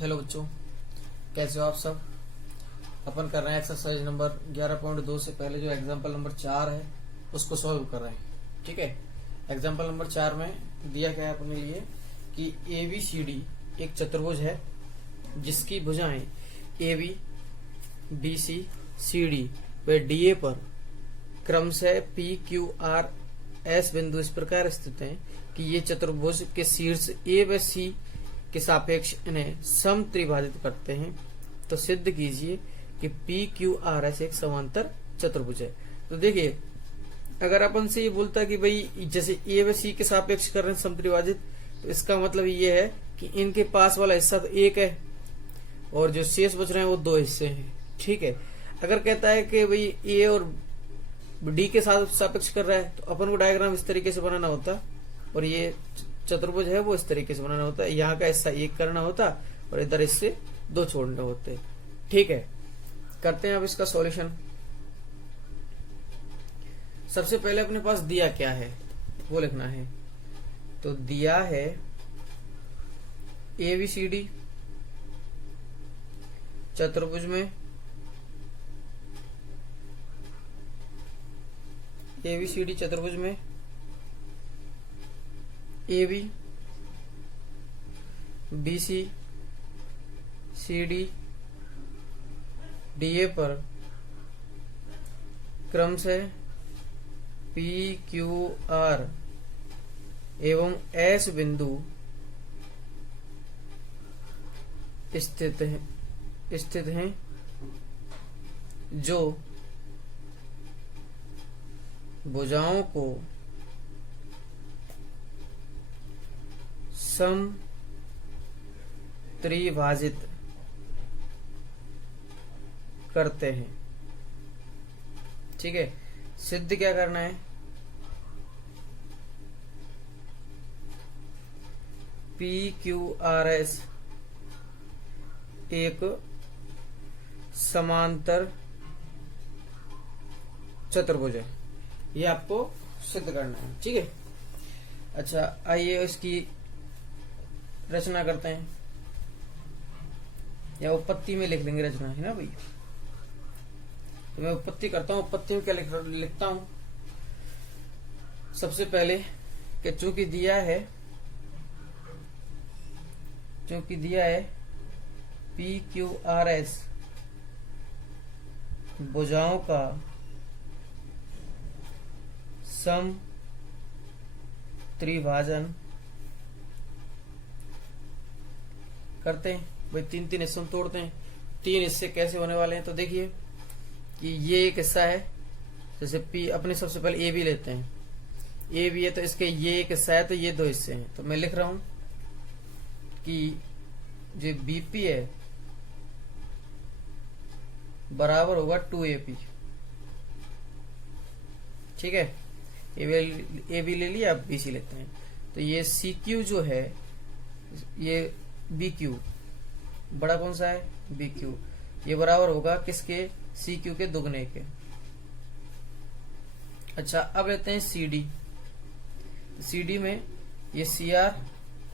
Hello बच्चों, कैसे हो आप सब। अपन कर रहे हैं एक्सरसाइज नंबर 11.2 से पहले जो एग्जाम्पल नंबर 4 है उसको सॉल्व कर रहे हैं। ठीक है, एग्जाम्पल नंबर 4 में दिया क्या है अपने लिए कि ABCD एक चतुर्भुज है जिसकी भुजाएं AB, BC, CD व DA पर क्रमशः PQR S बिंदु इस प्रकार स्थित हैं कि ये चतुर्भुज के शीर्ष A व C के सापेक्ष इन्हें सम त्रिभाजित करते हैं। तो सिद्ध कीजिए कि PQRS एक समांतर चतुर्भुज है। तो देखिए, अगर अपन से ये बोलता कि भाई जैसे A व C के सापेक्ष कर रहे हैं सम त्रिभाजित, तो इसका मतलब ये है कि इनके पास वाला हिस्सा तो एक है और जो शेष बच रहे हैं वो दो हिस्से हैं। ठीक है, अगर कहता है कि भाई A और D के साथ सापेक्ष कर रहा है तो अपन को डायग्राम इस तरीके से बनाना होता और ये चतुर्भुज है वो इस तरीके से बनाना होता है। यहाँ का हिस्सा एक करना होता और इधर इससे दो छोड़ने होते। ठीक है, करते हैं अब इसका सॉल्यूशन। सबसे पहले अपने पास दिया क्या है वो लिखना है। तो दिया है ABCD चतुर्भुज में ABCD चतुर्भुज में AB, BC, CD, DA पर क्रमशः PQR एवं S बिंदु स्थित हैं जो भुजाओं को सम त्रिभाजित करते हैं। ठीक है, सिद्ध क्या करना है, PQRS एक समांतर चतुर्भुज है, ये आपको सिद्ध करना है। ठीक है, अच्छा आइए इसकी रचना करते हैं, या उत्पत्ति में लिख लेंगे, रचना है ना भाई। तो मैं उत्पत्ति करता हूं। उत्पत्ति में क्या लिखता हूं, सबसे पहले कि चूंकि दिया है PQRS भुजाओं का सम त्रिभाजन करते हैं। भाई तीन तीन हिस्सों में तोड़ते हैं। तीन हिस्से कैसे होने वाले हैं, तो देखिए कि ये एक हिस्सा है, जैसे P अपने सबसे पहले A भी लेते हैं। A भी है तो इसके ये एक हिस्सा है, तो ये दो हिस्से हैं। तो मैं लिख रहा हूं कि जो BP है बराबर होगा 2AP। ठीक है, ए बी ले लिया, अब BC लेते हैं। तो ये CQ जो है, ये BQ बड़ा कौन सा है, BQ, ये बराबर होगा किसके, CQ के दुगने के। अच्छा, अब लेते हैं CD। CD में ये CR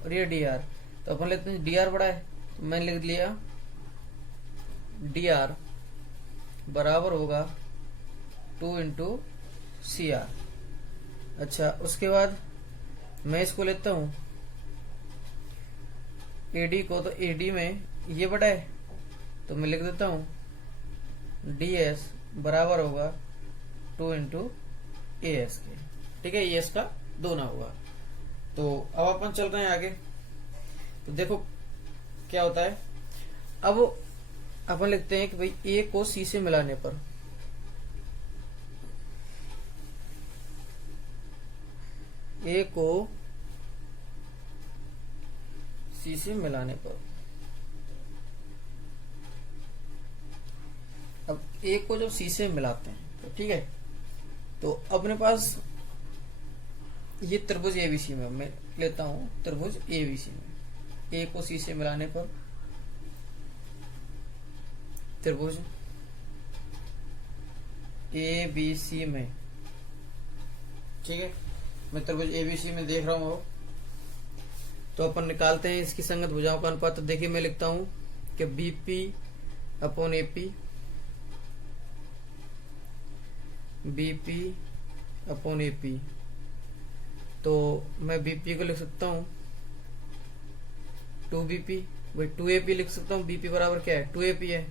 और ये DR, तो अपन लेते हैं DR बड़ा है, तो मैंने लिख लिया DR बराबर होगा 2 इंटू CR। अच्छा, उसके बाद मैं इसको लेता हूं AD को, तो AD में ये बड़ा है तो मैं लिख देता हूं DS बराबर होगा 2 इंटू AS के। ठीक है, ये इसका दोना होगा। तो अब अपन चल रहे हैं आगे। तो देखो क्या होता है, अब अपन लिखते हैं कि भाई A को C से मिलाने पर A को C से मिलाने पर, अब A को जब C से मिलाते हैं तो ठीक है, तो अपने पास ये त्रिभुज ABC में मैं लेता हूं, त्रिभुज ABC में A को C से मिलाने पर त्रिभुज ABC में, ठीक है, मैं त्रिभुज ABC में देख रहा हूं तो अपन निकालते हैं इसकी संगत भुजाओं का अनुपात। तो देखिए मैं लिखता हूं कि BP upon AP, BP upon AP. तो मैं बीपी को लिख सकता हूं 2bp, भाई 2ap लिख सकता हूं। बीपी बराबर क्या है 2ap है,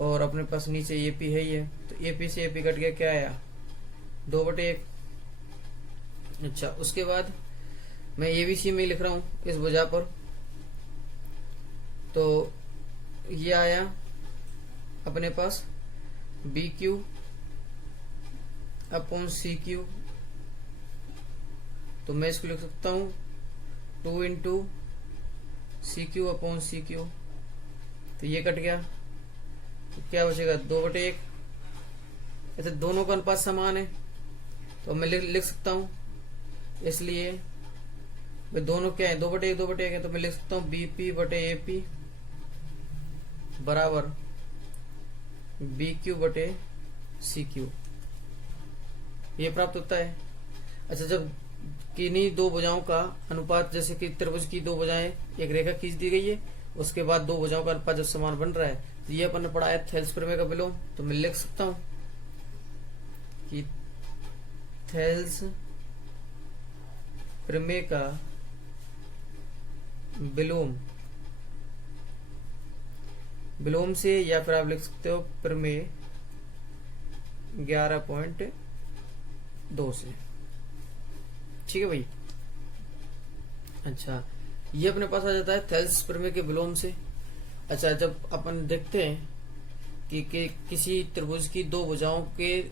और अपने पास नीचे एपी है ही है, तो एपी से एपी कट गया, क्या आया 2/1। अच्छा, उसके बाद मैं एबीसी में लिख रहा हूं इस भुजा पर, तो ये आया अपने पास B Q upon C Q. तो मैं इसको लिख सकता हूं 2 into C Q upon C Q. तो ये कट गया, तो क्या बचेगा 2/1। ऐसे दोनों का अनुपात समान है, तो मैं लिख सकता हूं, इसलिए भाई दोनों क्या है 2/1 2/1 है, तो मैं लिख सकता हूं बीपी बटे एपी बराबर बी क्यू बटे सी क्यू। ये प्राप्त होता है। अच्छा, जब किन्हीं दो भुजाओं का अनुपात, जैसे कि त्रिभुज की दो भुजाएं एक रेखा खींच दी गई है, उसके बाद दो भुजाओं का अनुपात जब समान बन रहा है, तो ये अपन ने पढ़ा है थेल्स प्रमेय का विलोम। तो मैं लिख सकता हूं कि थेल्स प्रमेय का विलोम से, या फिर आप लिख सकते हो प्रमेय 11.2 से। ठीक है भाई। अच्छा, ये अपने पास आ जाता है थेल्स प्रमेय के विलोम से। अच्छा, जब अपन देखते हैं कि किसी त्रिभुज की दो भुजाओं के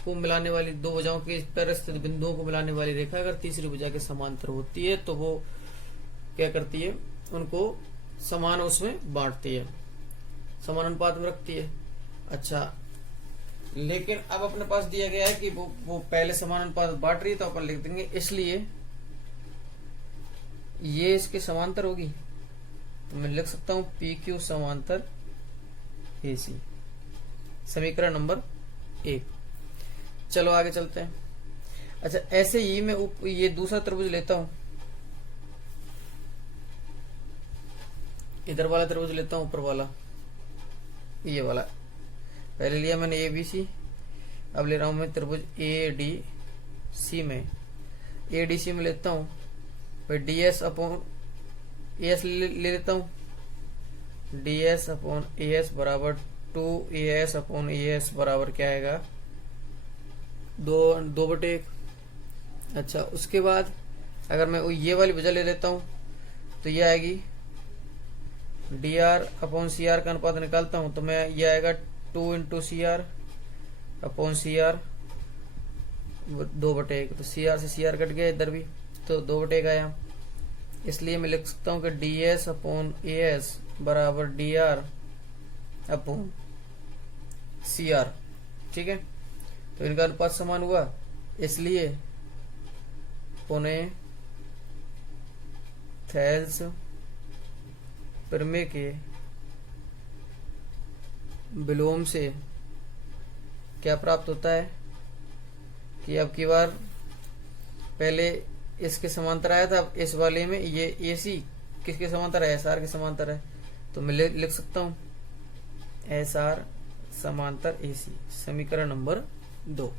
को मिलाने वाली, दो भुजाओं के पर स्थित बिंदुओं को मिलाने वाली रेखा अगर तीसरी भुजा के समांतर होती है, तो वो क्या करती है, उनको समान उसमें बांटती है, समान अनुपात में रखती है। अच्छा, लेकिन अब अपने पास दिया गया है कि वो पहले समान अनुपात बांट रही है, तो अपन लिख देंगे इसलिए ये इसके समांतर होगी। तो मैं लिख सकता हूं पी क्यू समांतर एसी, समीकरण नंबर 1। चलो आगे चलते हैं। अच्छा, ऐसे ही मैं ये दूसरा त्रिभुज लेता हूं, इधर वाला त्रिभुज लेता हूं, ऊपर वाला ये वाला। पहले लिया मैंने एबीसी, अब ले रहा हूं मैं त्रिभुज एडीसी में। एडीसी में लेता हूं भाई डीएस अपॉन एएस ले लेता हूं, डीएस अपॉन एएस बराबर 2AS अपॉन एएस बराबर क्या आएगा 2/1। अच्छा, उसके बाद अगर मैं ये वाली भुजा ले लेता हूं, तो ये आएगी dr अपॉन CR का अनुपात निकालता हूं, तो मैं ये आएगा 2 इंटू CR अपॉन CR 2/1। तो CR से CR कट गया इधर भी, तो 2/1 आया। इसलिए मैं लिख सकता हूं कि DS अपॉन AS बराबर dr अपॉन CR। ठीक है, तो इनका अनुपात समान हुआ, इसलिए पुनः थेल्स प्रमेय के विलोम से क्या प्राप्त होता है कि अब की बार पहले इसके समांतर आया था, अब इस वाले में ये एसी किसके समांतर है, एसआर के समांतर है। तो मैं लिख सकता हूं एसआर समांतर एसी, समीकरण नंबर 2।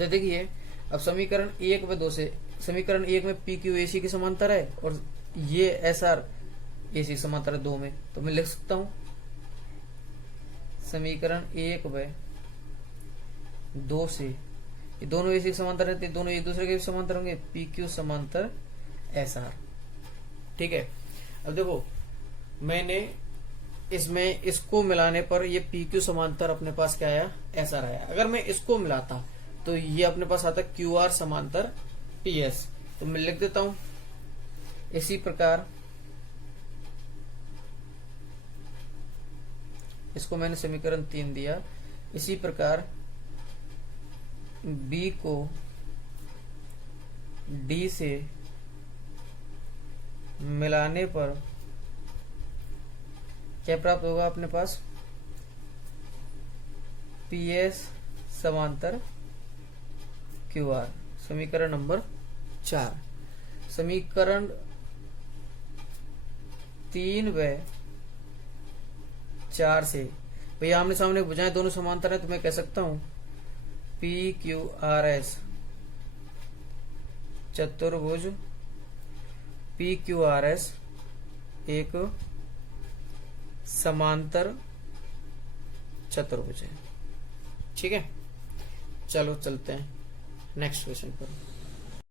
देखिए, अब समीकरण 1 व 2 से, समीकरण 1 में पी क्यू एसी के समांतर है और ये एसआर एसी समांतर है 2 में। तो मैं लिख सकता हूं समीकरण 1 व 2 से, ये दोनों एसी समांतर रहते हैं, दोनों एक दूसरे के समांतर होंगे, पी क्यू समांतर एसआर। ठीक है, अब देखो मैंने इसमें इसको मिलाने पर ये पी क्यू समांतर अपने पास क्या आया, एसआर आया। अगर मैं इसको मिलाता तो ये अपने पास आता क्यू आर समांतर टीएस। तो मैं लिख देता हूं इसी प्रकार, इसको मैंने समीकरण 3 दिया। इसी प्रकार बी को डी से मिलाने पर क्या प्राप्त होगा अपने पास, पीएस समांतर क्यूआर, समीकरण नंबर 4। समीकरण 3 व 4 से भैया आमने सामने भुजाएं दोनों समांतर है, तो मैं कह सकता हूं पी क्यू आर एस चतुर्भुज पी क्यू आर एस एक समांतर चतुर्भुज है। ठीक है, चलो चलते हैं नेक्स्ट क्वेश्चन पर।